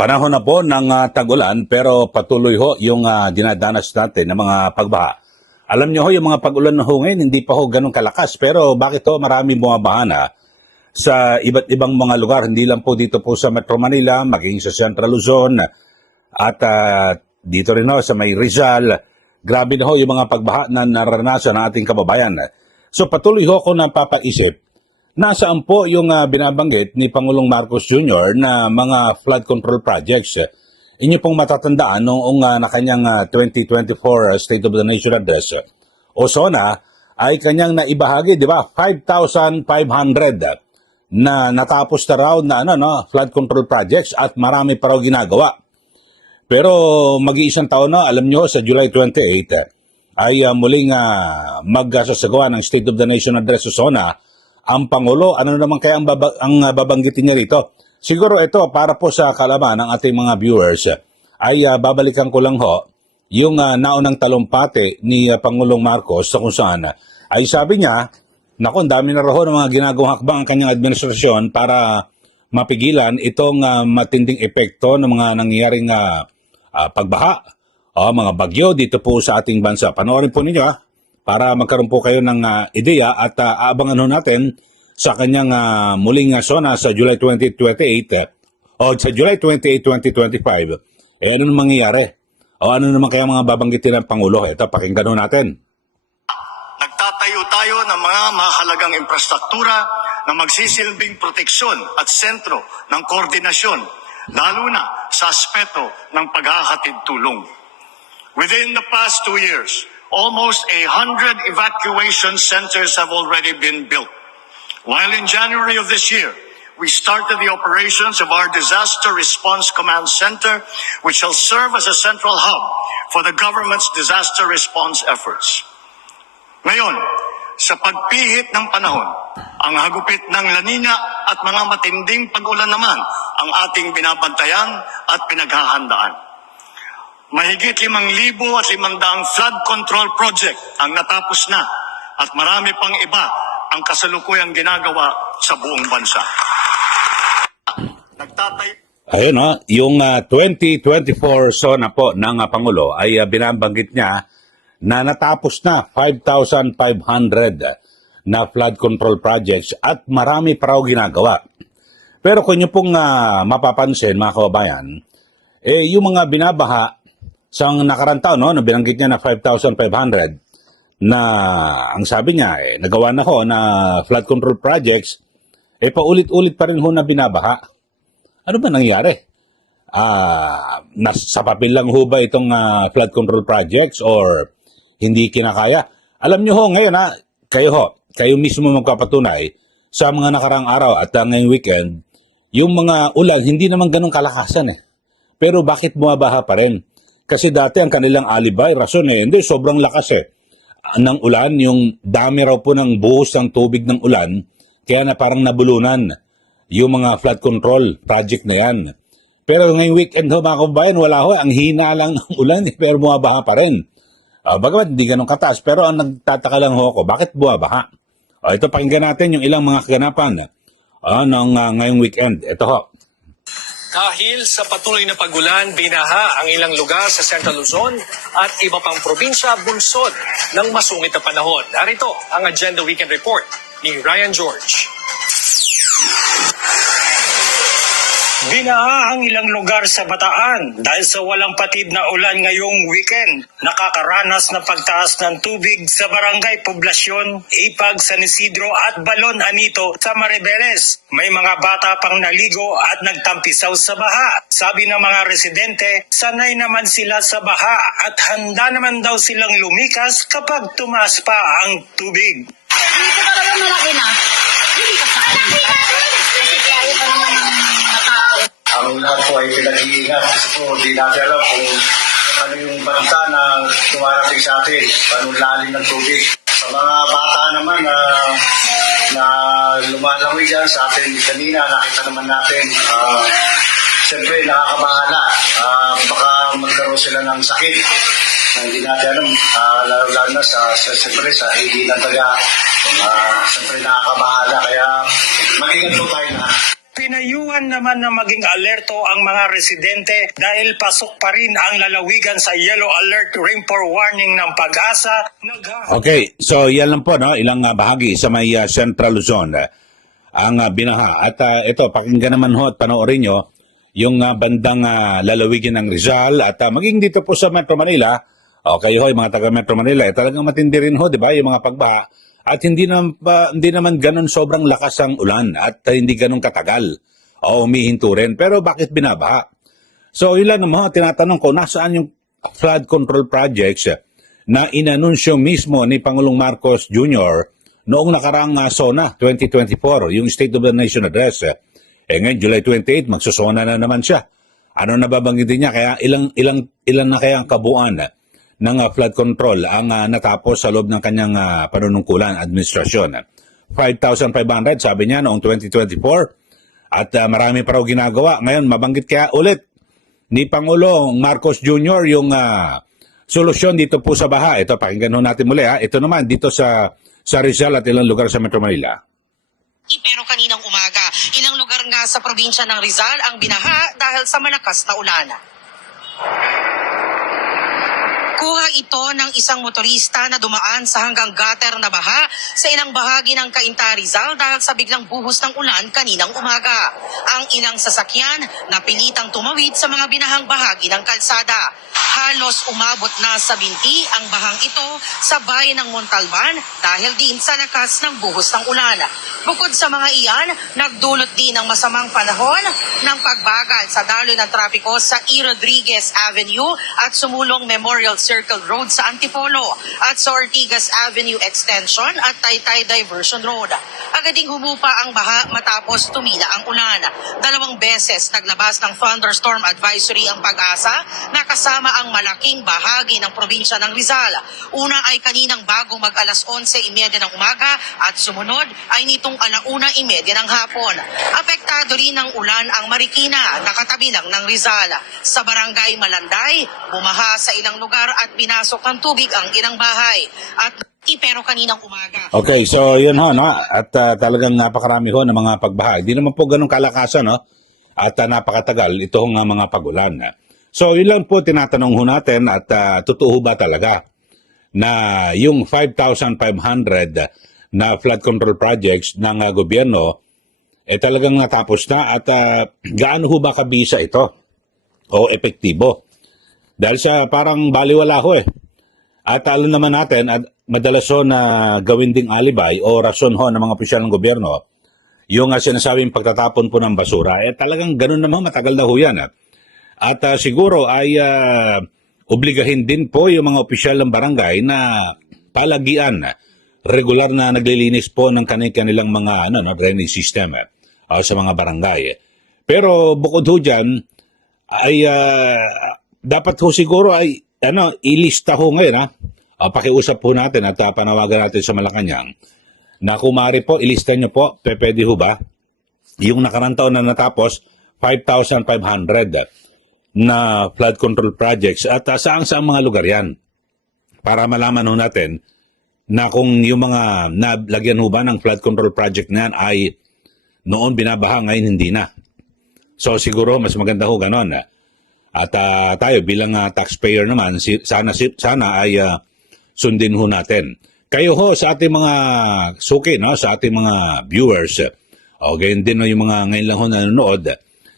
Panahon na po ng tag-ulan pero patuloy ho yung dinadanas natin ng mga pagbaha. Alam niyo ho, yung mga pag-ulan na ho ngayon, hindi pa ho ganun kalakas. Pero bakit ho marami bumabaha na sa iba't ibang mga lugar? Hindi lang po dito po sa Metro Manila, maging sa Central Luzon at dito rin ho sa may Rizal. Grabe na ho yung mga pagbaha na naranasan ng ating kababayan. So patuloy ho ako napapaisip, nasaan po yung binabanggit ni Pangulong Marcos Jr. na mga flood control projects? Inyo pong matatandaan noong na kanyang 2024 State of the Nation Address, o SONA, ay kanyang naibahagi, di ba? 5,500 na natapos na raw na flood control projects at marami pa raw ginagawa. Pero mag-iisang taon na, alam nyo, sa July 28 ay muling magsasagawa ng State of the Nation Address sa SONA ang Pangulo. Ano naman kaya ang babanggitin niya rito? Siguro ito, para po sa kalaman ng ating mga viewers, ay babalikan ko lang ho yung naunang talumpati ni Pangulong Marcos sa kung saan ay sabi niya, naku, dami na raw ng mga ginagawang hakbang ang kanyang administrasyon para mapigilan itong matinding epekto ng mga nangyayaring pagbaha o mga bagyo dito po sa ating bansa. Panoorin po ninyo para magkaroon po kayo ng ideya at aabangan ho natin sa kanyang muling SONA sa July 2028 o sa July 28, 2025. Ano nang mangyayari? O ano naman kaya mga babanggitin ng Pangulo? Ito, pakinggan ho natin. Nagtatayo tayo ng mga mahalagang infrastruktura na magsisilbing proteksyon at sentro ng koordinasyon, lalo na sa aspeto ng paghahatid tulong. Within the past 2 years, almost 100 evacuation centers have already been built. While in January of this year, we started the operations of our Disaster Response Command Center, which shall serve as a central hub for the government's disaster response efforts. Ngayon, sa pagpihit ng panahon, ang hagupit ng La Nina at mga matinding pag-ulan naman ang ating binabantayan at pinaghahandaan. Mahigit 5,500 flood control project ang natapos na at marami pang iba ang kasalukuyang ginagawa sa buong bansa. Ayun yung 2024 SONA po ng Pangulo ay binabanggit niya na natapos na 5,500 na flood control projects at marami pa raw ginagawa. Pero kung nyo pong mapapansin mga kababayan, yung mga binabaha sa nakarang taon, na binanggit niya na 5,500, na ang sabi niya, nagawa na ho na flood control projects, paulit-ulit pa rin ho na binabaha. Ano ba nangyari? Sa papel lang ho ba itong flood control projects or hindi kinakaya? Alam niyo ho, ngayon kayo mismo magpapatunay sa mga nakarang araw at ngayong weekend, yung mga ulan hindi naman ganun kalakasan Pero bakit bumabaha pa rin? Kasi dati ang kanilang alibay, rason hindi, sobrang lakas ng ulan, yung dami raw po ng buhos ng tubig ng ulan, kaya na parang nabulunan yung mga flood control project na yan. Pero ngayong weekend mga kababayan, wala ho, ang hina lang ng ulan, pero bumabaha pa rin. Bagamat hindi ganun kataas, pero ang nagtataka lang ho ako, bakit bumabaha? Ito, pakinggan natin yung ilang mga kaganapan ng ngayong weekend. Ito ho. Dahil sa patuloy na pagulan, binaha ang ilang lugar sa Central Luzon at iba pang probinsya bunsod ng masungit na panahon. Narito ang Agenda Weekend Report ni Ryan George. Binaha ang ilang lugar sa Bataan dahil sa walang patid na ulan ngayong weekend. Nakakaranas ng pagtaas ng tubig sa barangay Poblasyon, Ipag, San Isidro at Balon Anito sa Maribeles. May mga bata pang naligo at nagtampisaw sa baha. Sabi ng mga residente, sanay naman sila sa baha at handa naman daw silang lumikas kapag tumaas pa ang tubig. Dito talaga malaki na. Ang lahat po ay pinag-iingat kasi po di natin alam kung ano yung banta na tumarating sa atin, anong lalim ng tubig. Sa mga bata naman na lumalangoy dyan sa atin kanina, nakita naman natin, siyempre nakakabahala. Baka magkaroon sila ng sakit na hindi natin alam, lalo na siyempre sa hindi ng taga, siyempre nakakabahala. Kaya mag-ingat po tayo na. Pinayuhan naman na maging alerto ang mga residente dahil pasok pa rin ang lalawigan sa yellow alert rainfall warning ng Pag-asa. Okay, so yan lang po, no? Ilang bahagi sa may Central Luzon ang binaha. At ito, pakinggan naman ho at panoorin nyo yung bandang lalawigan ng Rizal at maging dito po sa Metro Manila. Okay ho, yung mga taga Metro Manila, talagang matindi rin ho, di ba, yung mga pagbaha. At hindi naman ganun sobrang lakas ang ulan at hindi ganun katagal o humihinto rin. Pero bakit binabaha? So yun lang naman, tinatanong ko, nasaan yung flood control projects na inanunsyo mismo ni Pangulong Marcos Jr. noong nakarang SONA 2024, yung State of the Nation Address. Ngayon, July 28, magsusona na naman siya. Ano nababanggitin niya? Kaya ilan na kaya ang kabuuan ng flood control ang natapos sa loob ng kanyang panunungkulan, administrasyon. 5,500 sabi niya noong 2024 at marami pa raw ginagawa. Ngayon, mabanggit kaya ulit ni Pangulong Marcos Jr. yung solusyon dito po sa baha. Ito, pakinggan ho natin muli. Ito naman dito sa Rizal at ilang lugar sa Metro Manila. Pero kaninang umaga, ilang lugar nga sa probinsya ng Rizal ang binaha dahil sa malakas na ulan. Kuha ito ng isang motorista na dumaan sa hanggang gutter na baha sa ilang bahagi ng Cainta, Rizal dahil sa biglang buhos ng ulan kaninang umaga. Ang ilang sasakyan napilitang tumawid sa mga binahang bahagi ng kalsada. Halos umabot na sa binti ang bahang ito sa bayan ng Montalban dahil din sa lakas ng buhos ng ulan. Bukod sa mga iyan, nagdulot din ng masamang panahon ng pagbagal sa daloy ng trapiko sa E. Rodriguez Avenue at Sumulong Memorial Circle Road sa Antipolo at sa Ortigas Avenue Extension at Taytay Diversion Road. Agad ding humupa ang baha matapos tumila ang ulan. 2 beses naglabas ng thunderstorm advisory ang Pag-asa na kasama ang malaking bahagi ng probinsya ng Rizal. Una ay kaninang bago mag alas 11:30 ng umaga at sumunod ay nitong 1:30 ng hapon. Apektado rin ng ulan ang Marikina, nakatabi lang ng Rizal. Sa barangay Malanday, bumaha sa ilang lugar at pinasok ng tubig ang ilang bahay. At pero kaninang umaga. Okay, so yun ho, no? At talagang napakarami ho ng mga pagbaha. Hindi naman po ganun kalakasan, no? At napakatagal itong mga pagulan. So yun lang po tinatanong ho natin at totoo ba talaga na yung 5,500 na flood control projects ng gobyerno talagang natapos na at gaano ho ba kabisa ito o epektibo? Dahil sa parang baliwala ho At alam naman natin at madalas ho na gawin ding alibay o rason ho ng mga opisyal ng gobyerno yung sinasabing pagtatapon po ng basura. Talagang ganun naman, matagal na ho yan. At siguro ay obligahin din po yung mga opisyal ng barangay na palagian, regular na naglilinis po ng kanilang mga drainage system sa mga barangay. Pero bukod ho dyan, ay dapat ho siguro ay ilista ho ngayon pakiusap po natin at panawagan natin sa Malacanang na kung maaari po, ilista nyo po, pwede ho ba, yung nakarang taon na natapos, 5,500 na flood control projects at saang-saang mga lugar yan. Para malaman ho natin na kung yung mga nalagyan ho ba ng flood control project na yan ay noon binabaha, ngayon hindi na. So siguro mas maganda ho ganon. At tayo bilang taxpayer naman, sana ay sundin ho natin. Kayo ho sa ating mga suki, sa ating mga viewers, gayon din yung mga ngayon lang ho nanonood,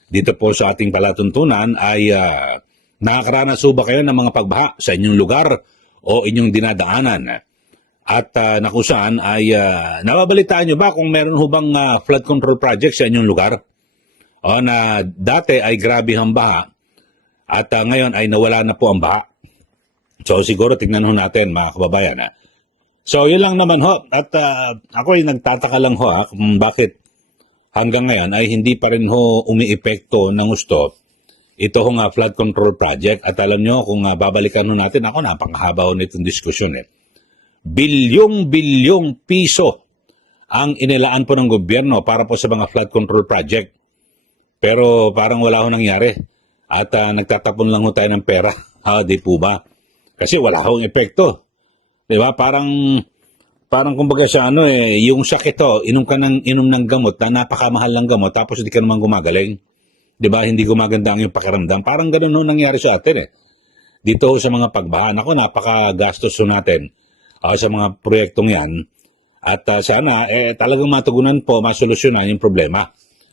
dito po sa ating palatuntunan ay nakakaranas ho ba kayo ng mga pagbaha sa inyong lugar o inyong dinadaanan? At na kung saan ay nababalitaan nyo ba kung meron ho bang flood control project sa inyong lugar? O na dati ay grabe ang baha at ngayon ay nawala na po ang baha. So siguro tingnan ho natin mga kababayan. So yun lang naman ho. At ako ay nagtataka lang ho kung bakit hanggang ngayon ay hindi pa rin ho umiepekto ng gusto ito ho flood control project. At alam nyo kung babalikan ho natin, ako napakahaba ho nitong diskusyon Bilyong piso ang inilaan po ng gobyerno para po sa mga flood control project. Pero parang wala ho nangyari. At nagtatapon lang ho tayo ng pera. Di po ba? Kasi wala hong epekto. Diba? Parang parang kumbaga sa yung sakit to, inom ng gamot na napakamahal ng gamot tapos hindi ka naman gumagaling. 'Di ba? Hindi gumaganda ang iyong pakiramdam. Parang ganoon ho nangyari sa atin Dito ho sa mga pagbaha, ako napakagastos ho natin sa mga proyektong 'yan. At sana talagang matugunan po, masolusyonan yung problema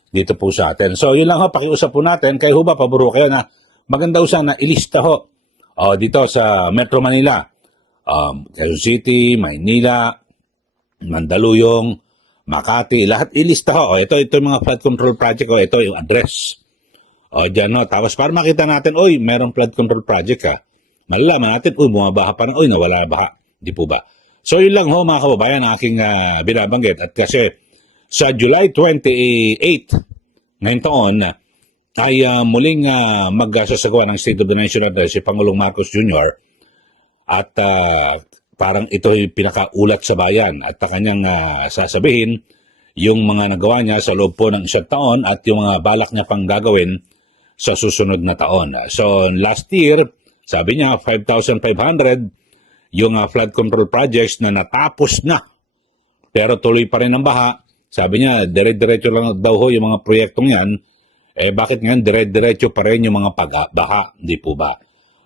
dito po sa atin. So yun lang ho, pakiusap po natin. Kayo ho ba, paburo kayo na maganda ho sana ilista ho dito sa Metro Manila. Quezon City, Maynila, Mandaluyong, Makati, lahat ilista ho. Ito yung mga flood control project ito yung address. Diyan ho. Tapos para makita natin, merong flood control project Malalaman natin, bumabaha pa na, nawala baha. Di po ba? So yun lang ho mga kababayan ang aking binabanggit. At kasi sa July 28 ngayong taon ay muling magsasagawa ng State of the Nation address si Pangulong Marcos Jr. At parang ito ay pinakaulat sa bayan at kanyang sasabihin yung mga nagawa niya sa loob po ng isang taon at yung mga balak niya pang gagawin sa susunod na taon. So last year, sabi niya 5,500 yung flood control projects na natapos na. Pero tuloy pa rin ang baha. Sabi niya, dire-diretso lang daw ho yung mga proyektong yan. Bakit ngayon dire-diretso pa rin yung mga pagbaha? Hindi po ba?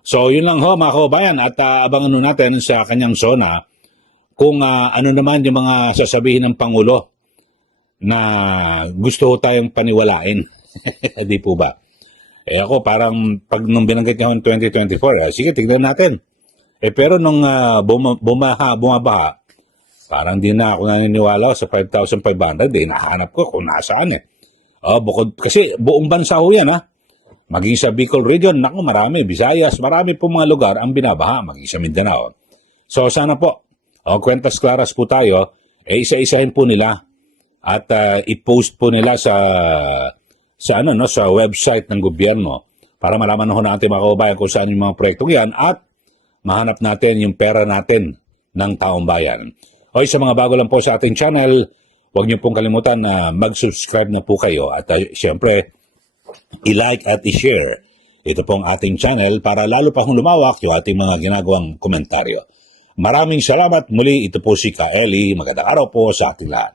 So, yun lang ho mga kababayan. At abangan natin sa kanyang zona kung ano naman yung mga sasabihin ng Pangulo na gusto ho tayong paniwalain. Hindi po ba? Ako parang pag nung binanggit niya ho 2024, sige tignan natin. Pero nung bumabaha, parang di na ako naniniwala sa 5,500. Nahanap ko kung nasaan bukod, kasi buong bansa ho yan Maging sa Bicol region, naku marami, Visayas, marami po mga lugar ang binabaha, maging sa Mindanao. So sana po, kwentas klaras po tayo, isa-isahin po nila at i-post po nila sa website ng gobyerno para malaman ho na ating mga kababayan kung saan yung mga proyektong yan at mahanap natin yung pera natin ng taong bayan. Sa mga bago lang po sa ating channel, huwag niyo pong kalimutan na mag-subscribe na po kayo at siyempre, i-like at i-share ito pong ating channel para lalo pa hong lumawak yung ating mga ginagawang komentaryo. Maraming salamat muli. Ito po si Ka Eli. Magandang araw po sa ating lahat.